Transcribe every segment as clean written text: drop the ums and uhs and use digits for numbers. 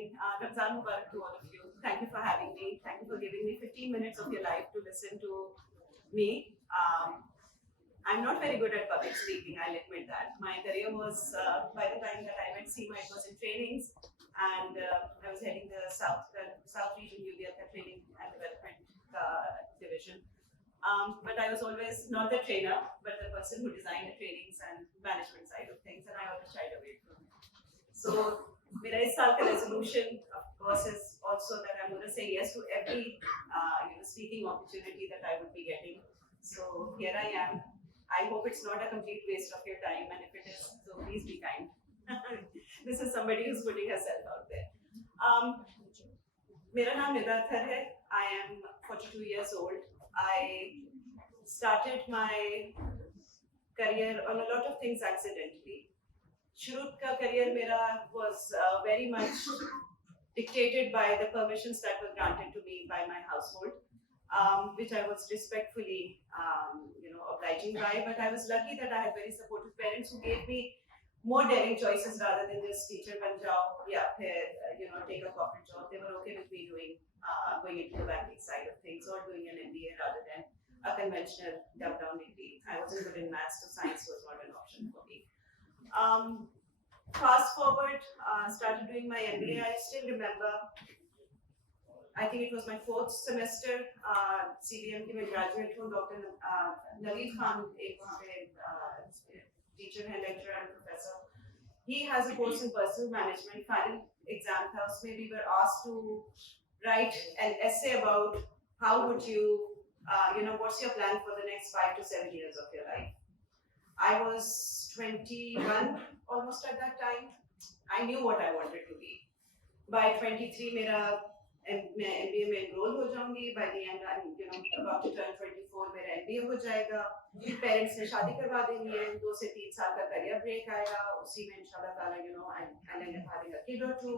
morning. Ramzan Mubarak to all of you. Thank you for having me. Thank you for giving me 15 minutes of your life to listen to me. I'm not very good at public speaking, I'll admit that. My career was, by the time that I went SEMA, it was in trainings, and I was heading the South Region UBL Training and Development Division. But I was always not the trainer, but the person who designed the trainings and management side of things, and I always shied away from it. So, my इस साल का resolution, of course, is also that I'm going to say yes to every speaking opportunity that I would be getting. So here I am. I hope it's not a complete waste of your time, and if it is, so please be kind. This is somebody who's putting herself out there. मेरा नाम निदा अथर है. I am 42 years old. I started my career on a lot of things accidentally. शुरू का career मेरा was very much dictated by the permissions that were granted to me by my household. Which I was respectfully, obliging by. But I was lucky that I had very supportive parents who gave me more daring choices rather than just teacher ban jao, take a corporate job. They were okay with me going into the banking side of things or doing an MBA rather than a conventional dumb-down degree. I wasn't good in maths, so science was not an option for me. Fast forward, started doing my MBA. I still remember. I think it was my 4th semester. CBM की मैं graduate हूँ. Dr. Naveed Khan, एक वहाँ पे teacher है, lecturer and professor. He has a course in personal management. Final exam था, उसमें we were asked to write an essay about how would you, what's your plan for the next 5 to 7 years of your life. I was 21 almost at that time. I knew what I wanted to be. By 23, मेरा मैं MBA में enroll हो जाऊंगी. By the end, I'm about to turn 24. मेरा MBA हो जाएगा. Parents ने शादी करवा देनी है. 2 से 3 साल का career break आएगा. उसी में इंशाल्लाह ताला I'll end up having a kid or 2.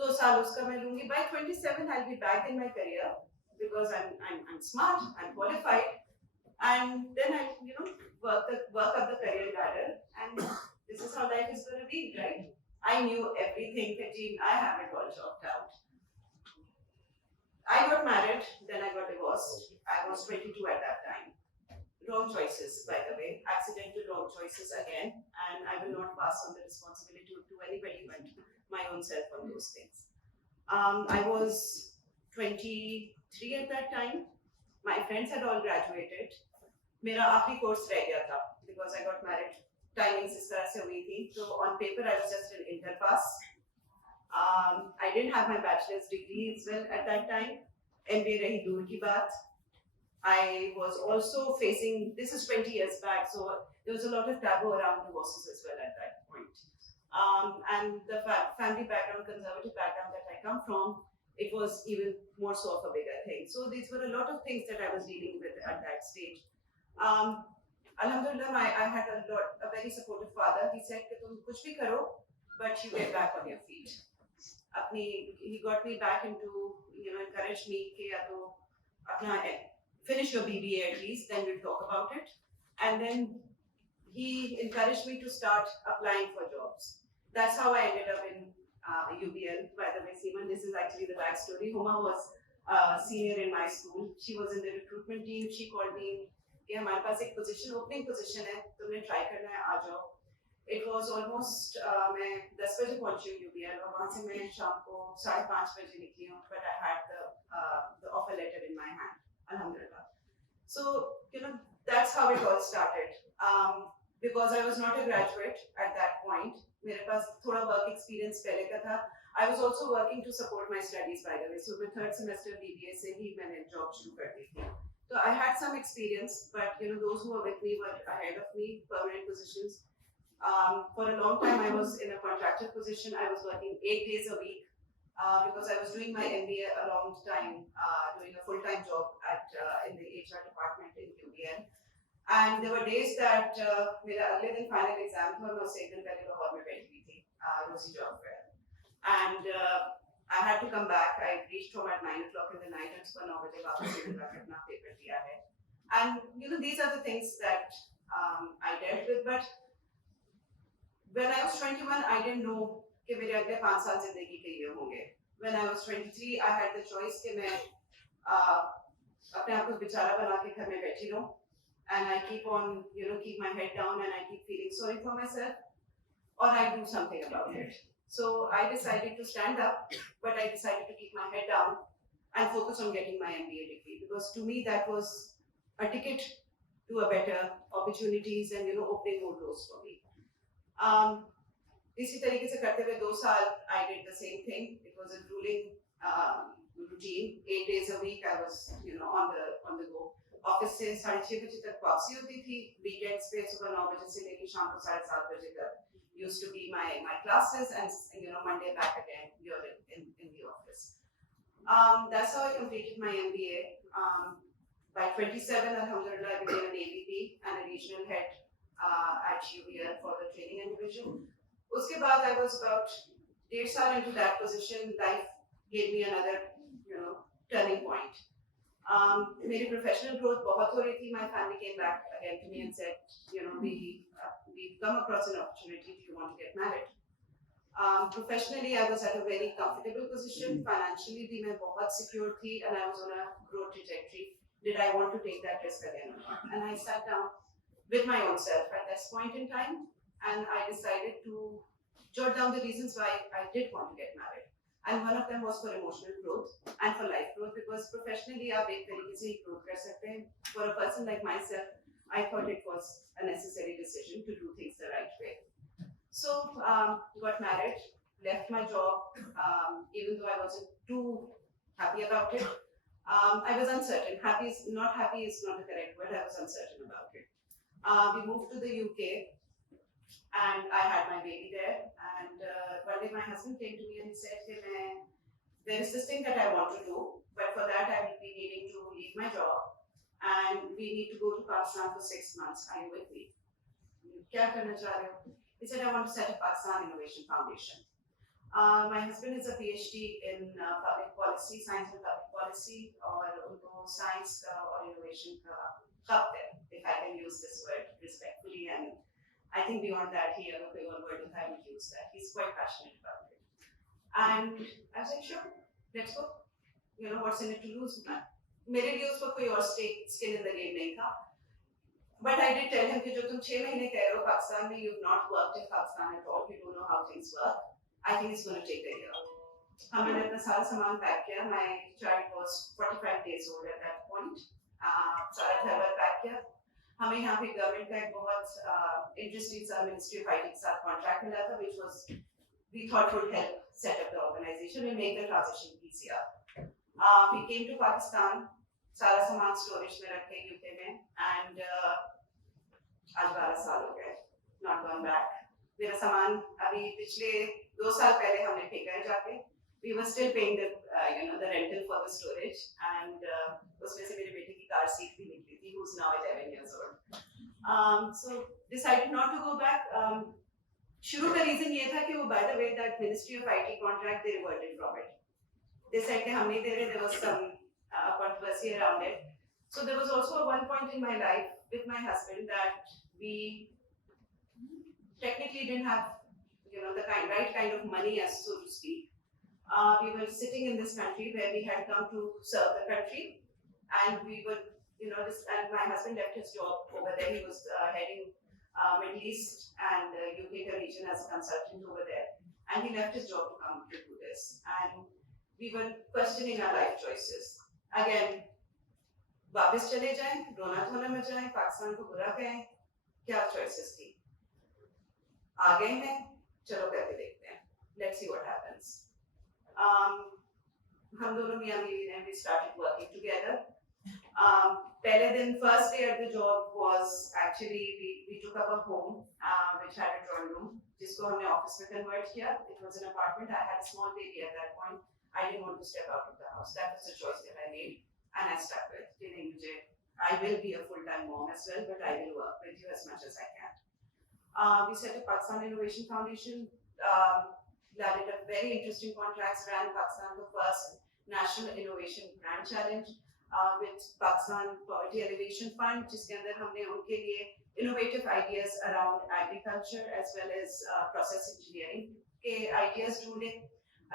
2 साल उसका मैं लूंगी. By 27, I'll be back in my career because I'm smart, I'm qualified, and then I work up the career ladder. And this is how life is going to be, right? I knew everything. I have it all chalked out. I got married, then I got divorced. I was 22 at that time. Wrong choices, by the way, accidental wrong choices again, and I will not pass on the responsibility to anybody but my own self on those things. I was 23 at that time. My friends had all graduated. मेरा आखिरी course रह गया था because I got married. Timings इस तरह से हुई थी. So on paper I was just an inter pass. I didn't have my bachelor's degree as well at that time. MBA rahi dur ki baat. I was also facing, this is 20 years back, so there was a lot of taboo around divorces as well at that point. And the family background, conservative background that I come from, it was even more so of a bigger thing. So these were a lot of things that I was dealing with at that stage. Alhamdulillah, I had a very supportive father. He said कि तुम कुछ भी करो, but you get back on your feet. He got me back into, encouraged me कि या तो अपना finish your BBA at least, then we'll talk about it. And then he encouraged me to start applying for jobs. That's how I ended up in UBL. By the way, Seaman, this is actually the backstory. Huma was a senior in my school. She was in the recruitment team. She called me कि हमारे पास एक opening position है, तुमने try करना है, आ जाओ. It was almost मैं 10 बजे पहुंची हूँ UBL और वहाँ से मैं शाम को 5:30 बजे निकली हूँ. But I had the offer letter in my hand, alhamdulillah. So that's how it all started. Because I was not a graduate at that point, मेरे पास थोड़ा work experience पहले का था. I was also working to support my studies, by the way. So my 3rd semester BBA से ही मैंने job शुरू कर दी थी. So I had some experience, but those who were with me were ahead of me, permanent positions. For a long time, I was in a contracted position. I was working 8 days a week because I was doing my MBA a long time, doing a full-time job in the HR department in UBN. And there were days that मेरा अगले दिन final exam था और मैं उससे एक दिन पहले लाहौर में बैठी हुई थी, रोजी job fair. And I had to come back. I reached home at 9 o'clock in the night and सुबह 9 बजे वापस अपना paper दिया है. And these are the things that I dealt with. But when I was 21, I didn't know कि मेरे अगले 5 साल जिंदगी के ये होंगे. When I was 23, I had the choice कि मैं अपने आप को बेचारा बना के घर में बैठी रहूं, and I keep on, keep my head down and I keep feeling sorry for myself, or I do something about it. So I decided to stand up, but I decided to keep my head down and focus on getting my MBA degree, because to me that was a ticket to a better opportunities and opening more doors for me. इसी तरीके से करते हुए 2 साल I did the same thing. It was a grueling routine. 8 days a week I was on the go. Office से 6:30 बजे तक वापसी होती थी. वीकेंड्स पे सुबह 9 बजे से लेकर शाम को 7:30 बजे तक used to be my classes, and Monday back again you're in the office. That's how I completed my MBA. By 27, alhamdulillah, I became an AVP and a regional head at UVL for the training and division. Uske baad I was about 1.5 साल into that position. Life gave me another turning point. मेरी professional growth बहुत हो रही थी. My family came back again to me and said, we've come across an opportunity. Do you want to get married? Professionally, I was at a very comfortable position. Financially, भी मैं बहुत secure थी, and I was on a growth trajectory. Did I want to take that risk again or not? And I sat down with my own self at this point in time, and I decided to jot down the reasons why I did want to get married. And one of them was for emotional growth and for life growth, because professionally आप एक तरीके से ही growth कर सकते हैं. For a person like myself, I thought it was a necessary decision to do things the right way. So got married, left my job, even though I wasn't too happy about it. I was uncertain. Not happy is not the correct word. I was uncertain about it. We moved to the UK, and I had my baby there. And one day my husband came to me and he said, hey, there is this thing that I want to do, but for that I will be needing to leave my job, and we need to go to Pakistan for 6 months. Are you with me? क्या करना चाह रहे हो? He said, I want to set up Pakistan Innovation Foundation. My husband is a PhD in public policy, science and public policy, और उनको science और innovation का खप है, if I can use this word respectfully, and I think beyond that, he ever कोई और word if I would use that. He's quite passionate about it. And I was like, sure, let's go. What's in it to lose? मेरे लिए उस वक्त कोई और skin in the game नहीं था. But I did tell him कि जो तुम 6 महीने कह रहे हो पाकिस्तान में, you've not worked in Pakistan at all, you don't know how things work. I think it's going to take a year. हमने अपना सारा सामान पैक किया. My child was 45 days old at that point. सारा घर वर पैक किया. हमें यहाँ पे गवर्नमेंट का एक बहुत इंटरेस्टिंग सा मिनिस्ट्री ऑफ आईटी के साथ कॉन्ट्रैक्ट मिला था, which was we thought would help set up the organization and make the transition easier. We came to Pakistan. सारा सामान स्टोरेज में रखे यूके में, एंड आज 12 साल हो गए, नॉट गॉन बैक. मेरा सामान अभी पिछले 2 साल पहले हमने फेंका है जाके. We were still paying the rental for the storage, and उसमें से मेरे बेटे की कार सीट भी निकली थी, who is now 11 years old. So decided not to go back. शुरू का रीजन ये था कि वो by the way that ministry of IT contract they reverted from it. They said कि हम नहीं दे रहे. There was some controversy around it. So there was also one point in my life with my husband that we technically didn't have the right kind of money, as so to speak. We were sitting in this country where we had come to serve the country, and we were and my husband left his job over there. He was heading Middle East and UK region as a consultant over there, and he left his job to come to do this, and we were questioning our life choices. Again, वापस चले जाएं, रोना धोना में जाएं, पाकिस्तान को बुरा कहें, क्या choices थी? आ गए हैं, चलो करके देखते हैं. Let's see what happens. हम दोनों मियां बीवी ने we started working together. पहले दिन first day at the job was actually we took up a home which had a drawing room, जिसको हमने office में convert किया. It was an apartment. I had a small baby at that point. I didn't want to step out of the house. That was the choice that I made, and I stuck with. I will be a full-time mom as well, but I will work with you as much as I can. We set up Pakistan Innovation Foundation. Landed a very interesting contracts. Ran Pakistan the first National Innovation Grand Challenge with Pakistan Poverty Elevation Fund, जिसके अंदर हमने उनके लिए innovative ideas around agriculture as well as process engineering के ideas ढूंढे,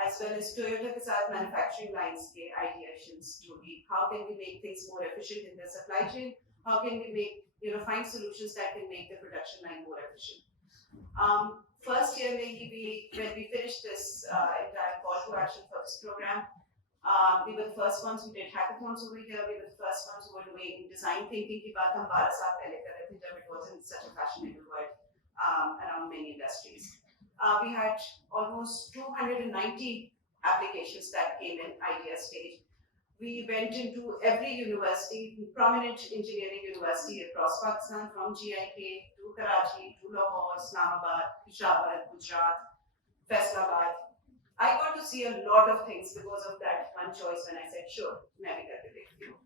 as well as Toyota के साथ manufacturing lines के ideations ढूंढी. How can we make things more efficient in the supply chain? How can we make find solutions that can make the production line more efficient? First year when we finished this entire call to action for this program, we were the first ones who did hackathons over here. We were the first ones who were doing design thinking की बात हम 12 साल पहले कर रहे थे जब it wasn't such a fashionable word around many industries. We had almost 290 applications that came in idea stage. We went into every university, prominent engineering university across Pakistan, from GIK to Karachi to Lahore, Islamabad, Peshawar, Gujarat, Faisalabad. I got to see a lot of things because of that one choice when I said, sure, मैं भी करके देखती हूँ.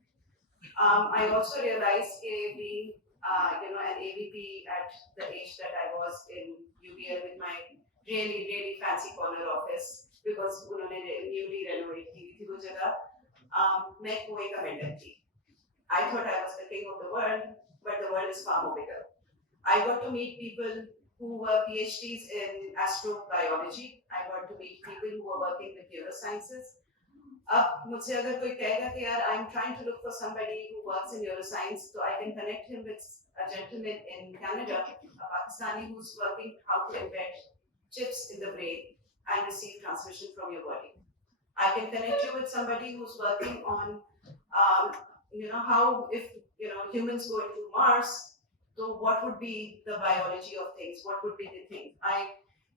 I also realized being an AVP at the age that I was in UBL with my really, really fancy corner office, because उन्होंने newly renovate की थी वो जगह, मैं कुएं का मेंढक थी. I thought I was the king of the world, but the world is far more bigger. I got to meet people who were PhDs in astrobiology. I got to meet people who were working with neurosciences. अब मुझसे अगर कोई कहेगा कि यार I'm trying to look for somebody who works in neuroscience, so I can connect him with a gentleman in Canada, a Pakistani who's working how to embed chips in the brain and receive transmission from your body. I can connect you with somebody who's working on how if humans go into Mars, so what would be the biology of things? What would be the thing? I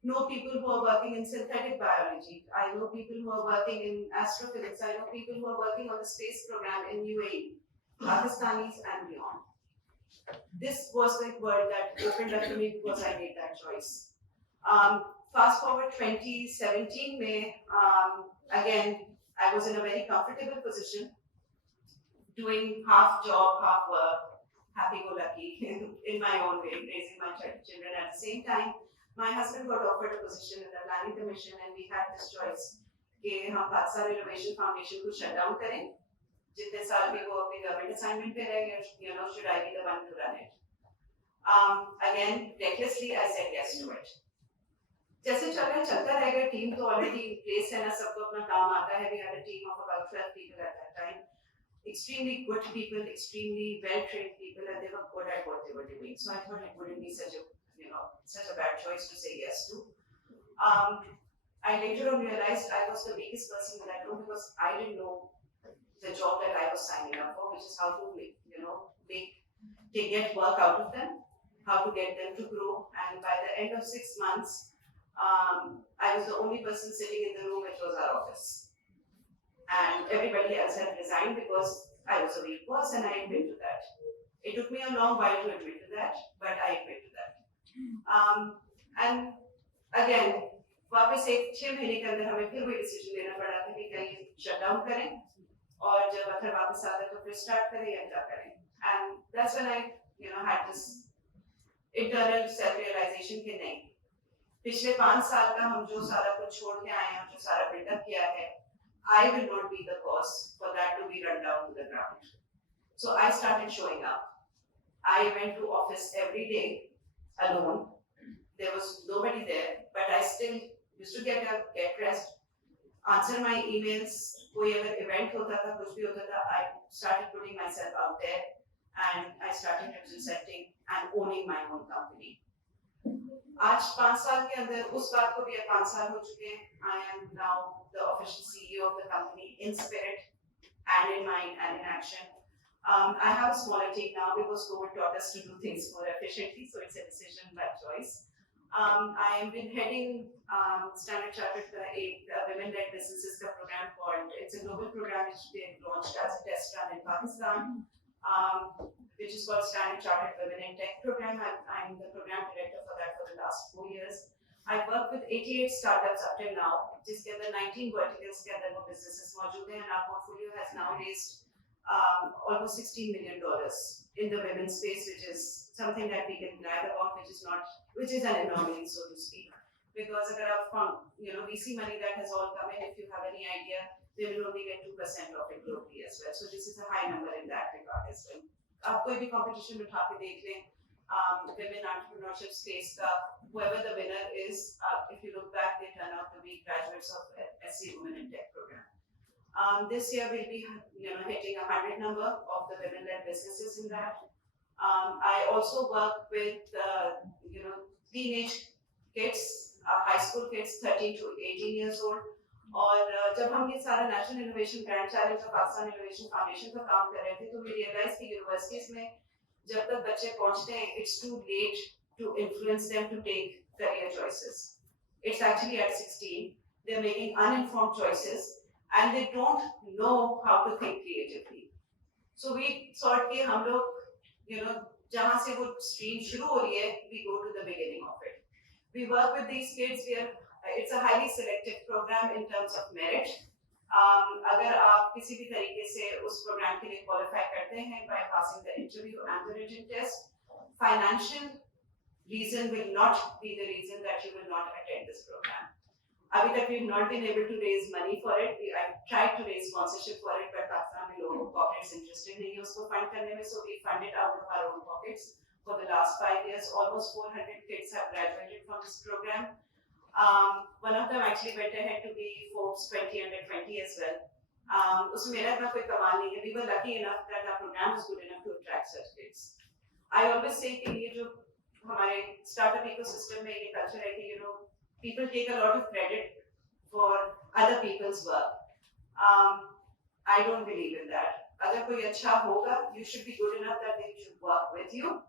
know people who are working in synthetic biology. I know people who are working in astrophysics. I know people who are working on the space program in UAE, Pakistanis and beyond. This was the word that opened up to me because I made that choice. Fast forward 2017 May, again, I was in a very comfortable position, doing half job, half work, happy-go-lucky in my own way, raising my children. At the same time, my husband got offered a position in the planning commission, and we had this choice कि हम Athar Innovation Foundation को shut down करें, जितने साल भी वो अपनी government assignment पे रहे, should I be the one to run it? Again, recklessly, I said yes to it. जैसे चलता रहेगा, टीम तो already in place है ना, सबको अपना काम आता है. We had a team of about 12 people at that time. Extremely good people, extremely well-trained people, and they were good at what they were doing. So I thought it wouldn't be such a bad choice to say yes to. I later on realized I was the weakest person in that room because I didn't know the job that I was signing up for, which is how to get work out of them, how to get them to grow. And by the end of 6 months, I was the only person sitting in the room, which was our office. And everybody else had resigned because I was a weak person, and I admit to that. It took me a long while to admit to that, but I admit to that. And again, वापस 6 महीने के अंदर हमें फिर वही decision लेना पड़ा था कि कहीं शट डाउन करें, और जब अथर वापस आता तो फिर स्टार्ट करें या क्या करें. And that's when I had this internal self realization कि नहीं, पिछले 5 साल का हम जो सारा कुछ छोड़ के आए हैं, जो सारा बिल्डअप किया है, I will not be the cause for that to be run down to the ground. So I started showing up. I went to office every day alone. There was nobody there, but I still used to get up, get dressed, answer my emails. कोई अगर event होता था, कुछ भी होता था, I started putting myself out there, and I started representing and owning my own company. आज 5 साल के अंदर उस बात को भी 5 साल हो चुके हैं. I am now the official CEO of the company in spirit and in mind and in action. I have a smaller team now because COVID taught us to do things more efficiently, so it's a decision by choice. I have been heading Standard Chartered a women-led businesses program called, it's a global program which they launched as a test run in Pakistan, which is called Standard Chartered Women in Tech program. I'm the program director for that for the last 4 years. I've worked with 88 startups up till now, जिसके अंदर 19 verticals के अंदर वो businesses मौजूद हैं, and our portfolio has now raised almost $16 million in the women's space, which is something that we can brag about, which is an anomaly, so to speak. Because अगर आप VC money that has all come in, if you have any idea, they will only get 2% of it globally as well. So this is a high number in that regard as well. आप कोई भी competition उठा के देख लें, women entrepreneurship space. Whoever the winner is, if you look back, they turn out to be graduates of SC Women in Tech program. This year we'll be hitting 100 number of the women-led businesses in that. I also work with teenage kids, high school kids, 13 to 18 years old. और जब हम ये सारा national innovation grand challenge और Pakistan innovation foundation का काम कर रहे थे तो वी रियलाइज कि यूनिवर्सिटीज में जब तक बच्चे पहुंचते हैं it's too late to influence them to take career choices. It's actually at 16 they're making uninformed choices and they don't know how to think creatively. So we thought कि हम लोग जहाँ से वो stream शुरू हो रही है we go to the beginning of it. We work with these kids. It's a highly selective program in terms of merit. अगर आप किसी भी तरीके से उस प्रोग्राम के लिए क्वालिफाई करते हैं by passing the interview and the written test, financial reason will not be the reason that you will not attend this program. अभी तक we've not been able to raise money for it. I tried to raise sponsorship for it, but Pakistan में लोगों corporates interested नहीं है उसको fund करने में, so we fund it out of our own pockets. For the last 5 years, almost 400 kids have graduated from this program. One of them actually went ahead to be Forbes 20 under 20 as well. उसमें मेरा इतना कोई कमाल नहीं है. We were lucky enough that our program was good enough to attract such kids. I always say कि ये जो हमारे startup ecosystem में ये culture है कि people take a lot of credit for other people's work. I don't believe in that. अगर कोई अच्छा होगा, you should be good enough that they should work with you,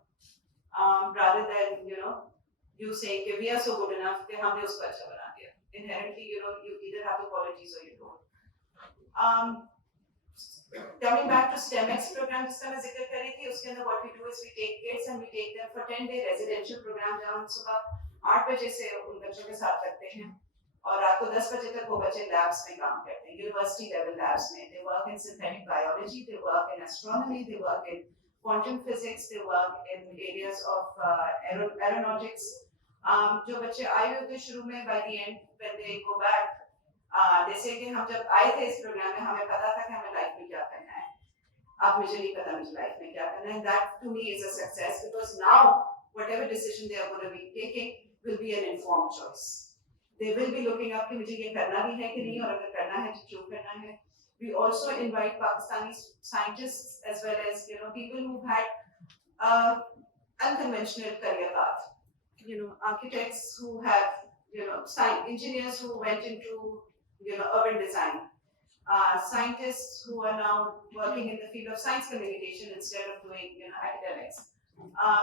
rather than you saying कि we are so good enough कि हमने उसको अच्छा बना दिया. Inherently, you either have the qualities or you don't. Coming back to STEMX program जिसका मैं जिक्र कर रही थी, उसके अंदर what we do is we take kids and we take them for 10-day residential program जहाँ हम सुबह 8 बजे से उन बच्चों के साथ रखते हैं और रात को 10 बजे तक वो बच्चे लैब्स में काम करते हैं, यूनिवर्सिटी लेवल लैब्स में. They work in synthetic biology, they work in astronomy, they work in quantum physics, they work in areas of aeronautics. जो बच्चे आए हुए थे शुरू में, by the end when they go back, जैसे कि हम जब आए थे इस प्रोग्राम में हमें पता था कि हमें लाइफ में क्या करना है. अब मुझे नहीं पता मुझे लाइफ में क्या करना है. That to me is a success because now whatever decision they are going to be taking will be an informed choice. They will be looking up कि मुझे ये करना भी है कि नहीं और अगर करना है तो क्यों करना है. We also invite Pakistani scientists as well as people who've had unconventional career path. Architects who have engineers who went into urban design, scientists who are now working in the field of science communication instead of doing academics,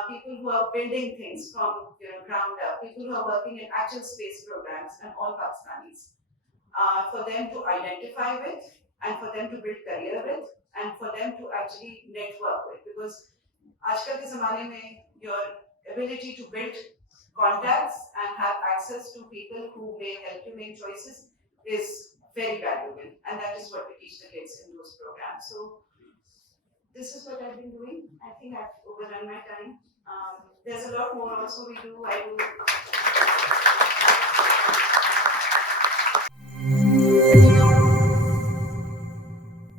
people who are building things from ground up, people who are working in actual space programs, and all Pakistanis, for them to identify with and for them to build career with and for them to actually network with, because आजकल के ज़माने में your ability to build contacts and have access to people who may help you make choices is very valuable, and that is what we teach the kids in those programs. So this is what I've been doing. I think I've overrun my time. There's a lot more also we do. I do